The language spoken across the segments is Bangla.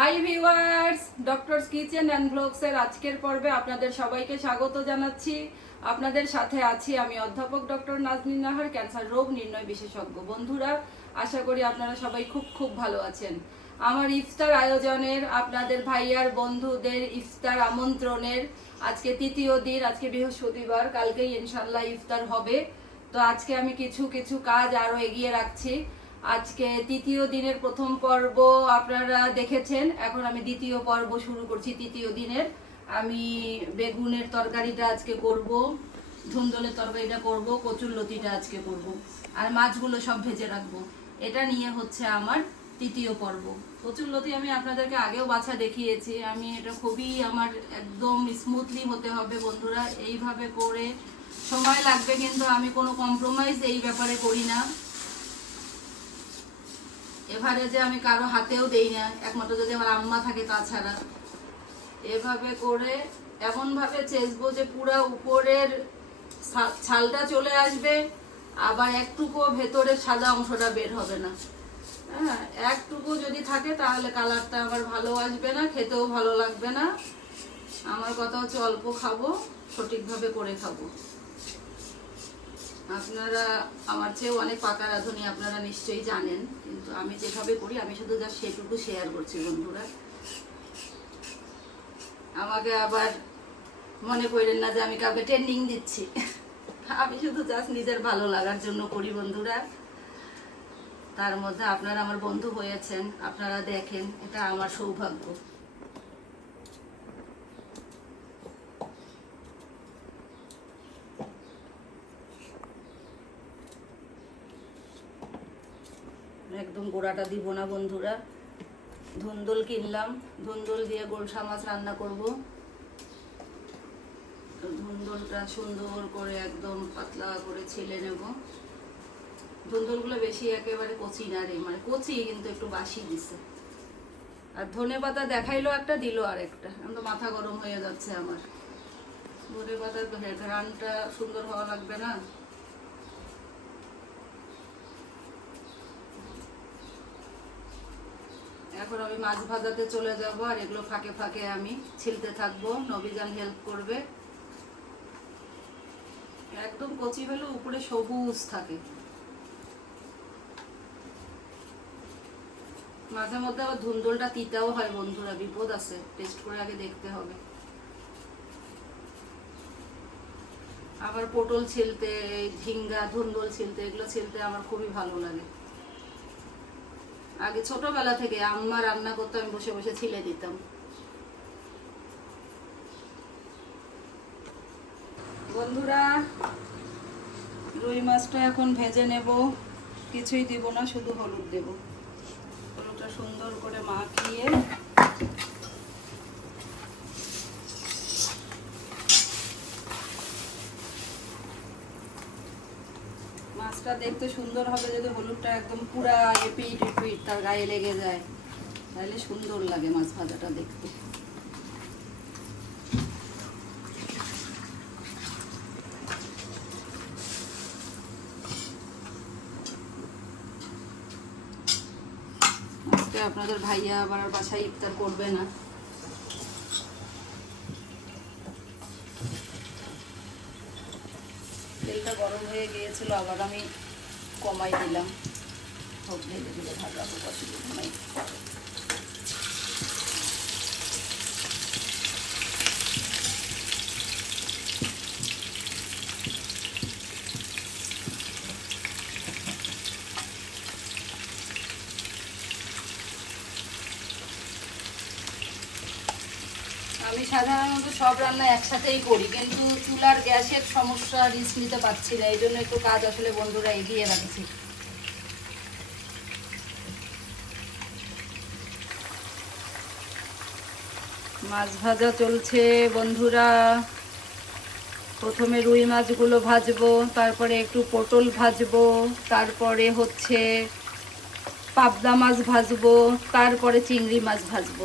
Hi viewers doctors kitchen and ব্লগসের আজকের পর্বে আপনাদের সবাইকে স্বাগত জানাচ্ছি। আপনাদের সাথে আছি আমি অধ্যাপক ডক্টর নাজনীন নাহার ক্যান্সার রোগ নির্ণয় বিশেষজ্ঞ। বন্ধুরা, আশা করি আপনারা সবাই খুব খুব ভালো আছেন। আমার ইফতার আয়োজনের আপনাদের ভাইয়ার বন্ধুদের ইফতার আমন্ত্রণের আজকে তৃতীয় দিন, আজকে বৃহস্পতিবার, কালকেই ইনশাল্লাহ ইফতার হবে। তো আজকে আমি কিছু কিছু কাজ আরও এগিয়ে রাখছি। আজকে তৃতীয় দিনের প্রথম পর্ব আপনারা দেখেছেন। এখন আমি দ্বিতীয় পর্ব শুরু করছি তৃতীয় দিনের। আমি বেগুনের তরকারিটা আজকে করব, ধুন্দলের তরকারিটা করব, কচুর লতিটা আজকে করব, আর মাছগুলো সব ভেজে রাখব। এটা নিয়ে হচ্ছে আমার তৃতীয় পর্ব। কচুর লতি আমি আপনাদেরকে আগেও বাছা দেখিয়েছি। আমি এটা খুবই আমার একদম স্মুথলি হতে হবে বন্ধুরা। এইভাবে করে সময় লাগবে কিন্তু আমি কোনো কম্প্রোমাইজ এই ব্যাপারে করি না। এবারে যে আমি কারও হাতেও দেই না, একমাত্র যদি আমার আম্মা থাকে তাছাড়া। এভাবে করে এমন ভাবে চেষবো যে পুরো উপরের ছালটা চলে আসবে, আবার একটুকু ভেতরের সাদা অংশটা বের হবে না। হ্যাঁ একটুকু যদি থাকে তাহলে কালারটা আমার ভালো আসবে না, খেতেও ভালো লাগবে না। আমার কথা হচ্ছে অল্প খাব, সঠিকভাবে করে খাব। আপনারা আমার চেয়েও অনেক পাকা রাঁধুনি আপনারা নিশ্চয়ই জানেন, কিন্তু আমি যেভাবে করি, আমি শুধু যা সেটুকু শেয়ার করছি বন্ধুরা। আমাকে আবার মনে করেন না যে আমি কাউকে ট্রেনিং দিচ্ছি। আমি শুধু জাস্ট নিজের ভালো লাগার জন্য করি বন্ধুরা। তার মধ্যে আপনারা আমার বন্ধু হয়েছেন, আপনারা দেখেন, এটা আমার সৌভাগ্য। একদম গোড়াটা দিব না বন্ধুরা। ধুন্দুল কিনলাম। ধুন্দুল দিয়ে গোলসা মাছ রান্না করব। তো ধুন্দুলটা সুন্দর করে একদম পাতলা করে ছিলে নেব। ধুন্দুলগুলো বেশি একেবারে কচি না রে মানে কচি কিন্তু একটু বাসি দিছে। আর ধনে পাতা দেখাইলো একটা, দিল আর একটা এখন তো মাথা গরম হয়ে যাচ্ছে আমার। ধনে পাতার ঘ্রানটা সুন্দর হওয়া লাগবে না। এখন আমি মাছ ভাজাতে চলে যাব আর এগুলো ফাঁকে ফাঁকে আমি ছিলতে থাকব। নবীজান হেল্প করবে। একদম কচি হলে উপরে সবুজ থাকে। মাঝে মধ্যে আবার ধুন্দলটা তিতাও হয় বন্ধুরা, বিপদ আছে টেস্ট করে আগে দেখতে হবে। আবার পটল ছিলতে, ঝিঙ্গা, ধুন্দল ছিলতে, এগুলো ছিলতে আমার খুবই ভালো লাগে। আগে ছোটবেলা থেকে আম্মা রান্না করতো, আমি বসে বসে ছিলে দিতাম। বন্ধুরা, রুই মাছটা এখন ভেজে নেব। কিছুই দিব না, শুধু হলুদ দেব। হলুদটা সুন্দর করে মাখিয়ে মাছটা দেখতে সুন্দর হবে যদি হলুদটা একদম পুরা এপিট এপিট তার গায়ে লেগে যায়। তাহলে সুন্দর লাগে মাছ ভাজাটা দেখতে। আপনাদের ভাইয়া আবার বাসায় ইফতার করবে না তেলটা গরম হয়ে গিয়েছিল আবার আমি কমাই দিলাম। হোক ভেজে দিলে হোক অসুবিধা নেই আমি সাধারণত সব রান্না একসাথেই করি, কিন্তু চুলার গ্যাসের সমস্যা রিস্ক নিতে পারছি না এই জন্য একটু কাজ আসলে বন্ধুরা এগিয়ে রাখছি মাছ ভাজা চলছে বন্ধুরা। প্রথমে রুই মাছগুলো ভাজবো, তারপরে একটু পটল ভাজবো, তারপরে হচ্ছে পাবদা মাছ ভাজবো, তারপরে চিংড়ি মাছ ভাজবো।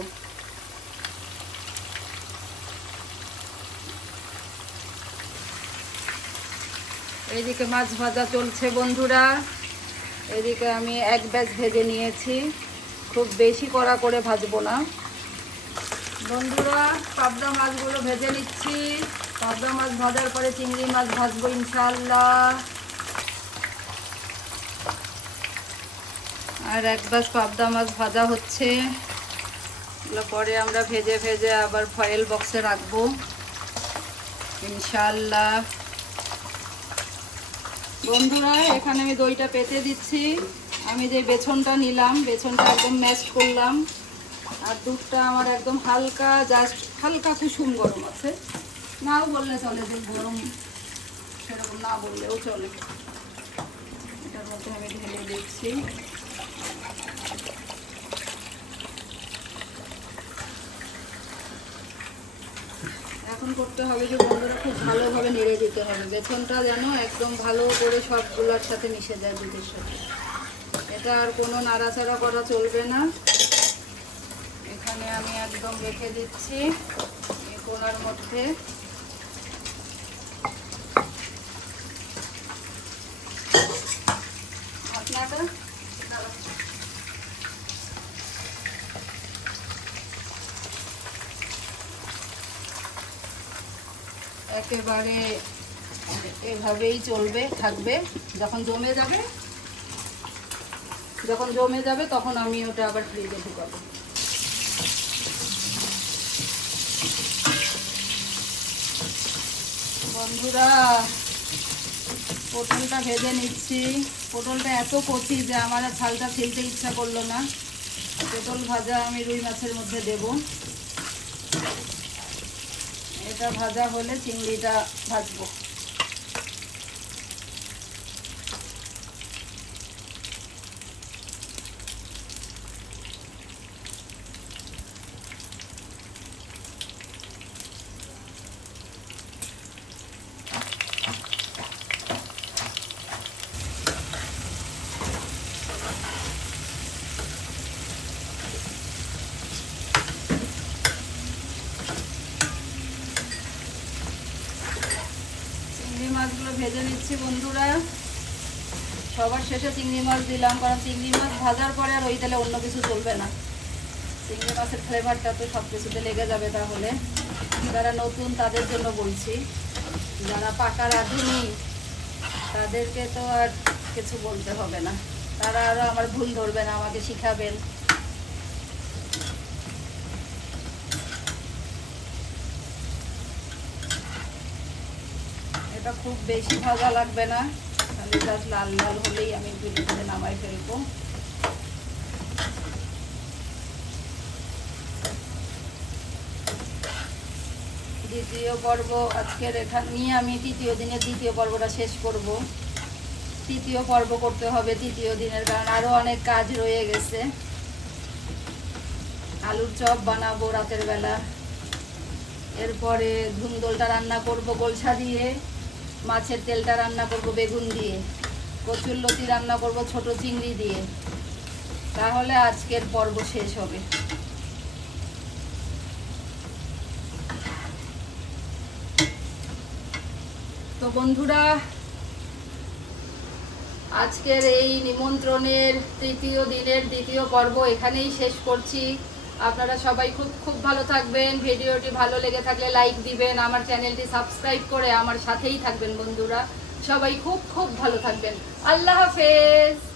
এইদিকে মাছ ভাজা চলছে বন্ধুরা। এদিকে আমি এক ব্যাচ ভেজে নিয়েছি। খুব বেশি কড়া করে ভাজবো না। বন্ধুরা, পাবদা মাছগুলো ভেজে নিচ্ছি। পাবদা মাছ ভাজার পরে চিংড়ি মাছ ভাজবো ইনশাল্লাহ আর এক বাস পাবদা মাছ ভাজা হচ্ছে। এগুলো পরে আমরা ভেজে ভেজে আবার ফয়েল বক্সে রাখব। ইনশাল্লাহ বন্ধুরা, এখানে আমি দইটা পেতে দিচ্ছি। আমি যে বেছনটা নিলাম, বেছনটা একদম ম্যাশ করলাম। আর দুধটা আমার একদম হালকা, জাস্ট হালকা কুসুম গরম আছে। নাও বললে চলে, যে গরম সেরকম না বললেও চলে। এটার মধ্যে আমি ঢেলে দিচ্ছি এখন করতে হবে যে বন্ধুরা খুব ভালোভাবে নেড়ে দিতে হবে। বেসনটা যেন একদম ভালো করে সবগুলোর সাথে মিশে যায় দুধের সাথে। এটা আর কোনো নাড়াচাড়া করা চলবে না। এখানে আমি একদম রেখে দিচ্ছি এই কোনার মধ্যে। একেবারে এভাবেই চলবে, থাকবে। যখন জমে যাবে, যখন জমে যাবে, তখন আমি ওটা আবার ফ্রিজে ঢুকাবো। বন্ধুরা, পটলটা ভেজে নিচ্ছি। পটলটা এত কচি যে আমার ছালটা ফেলতে ইচ্ছা করল না। পটল ভাজা আমি রুই মাছের মধ্যে দেবো। এটা ভাজা হলে চিংড়িটা ভাজবো চিংড়ি মাছগুলো ভেজে নিচ্ছি বন্ধুরা। সবার শেষে চিংড়ি মাছ দিলাম, কারণ চিংড়ি মাছ ভাজার পরে আর ওই তেলে অন্য কিছু চলবে না। চিংড়ি মাছের ফ্লেভারটা তো সব কিছুতে লেগে যাবে তাহলে। যারা নতুন তাদের জন্য বলছি, যারা পাকা রাঁধুনি, তাদেরকে তো আর কিছু বলতে হবে না। তারা আরও আমার ভুল ধরবে না, আমাকে শিখাবেন। এটা খুব বেশি ভাজা লাগবে না। তাহলে জাস্ট লাল লাল হলেই আমি তুলে নামাই ফেলব। দ্বিতীয় পর্ব আজকের এখান নিয়ে আমি তৃতীয় দিনের দ্বিতীয় পর্বটা শেষ করব। তৃতীয় পর্ব করতে হবে তৃতীয় দিনের, কারণ আরও অনেক কাজ রয়ে গেছে। আলুর চপ বানাবো রাতের বেলা। এরপরে ধুন্দলটা রান্না করব গোলসা দিয়ে। মাছের তেলটা রান্না করব বেগুন দিয়ে, কচুর লতি রান্না করব ছোট চিংড়ি দিয়ে। তাহলে আজকের পর্ব শেষ হবে। তো বন্ধুরা, আজকের এই নিমন্ত্রণের তৃতীয় দিনের দ্বিতীয় পর্ব এখানেই শেষ করছি। আপনারা সবাই খুব খুব ভালো থাকবেন। ভিডিওটি ভালো লেগে থাকলে লাইক দিবেন। আমার চ্যানেলটি সাবস্ক্রাইব করে আমার সাথেই থাকবেন বন্ধুরা। সবাই খুব খুব ভালো থাকবেন। আল্লাহ হাফেজ।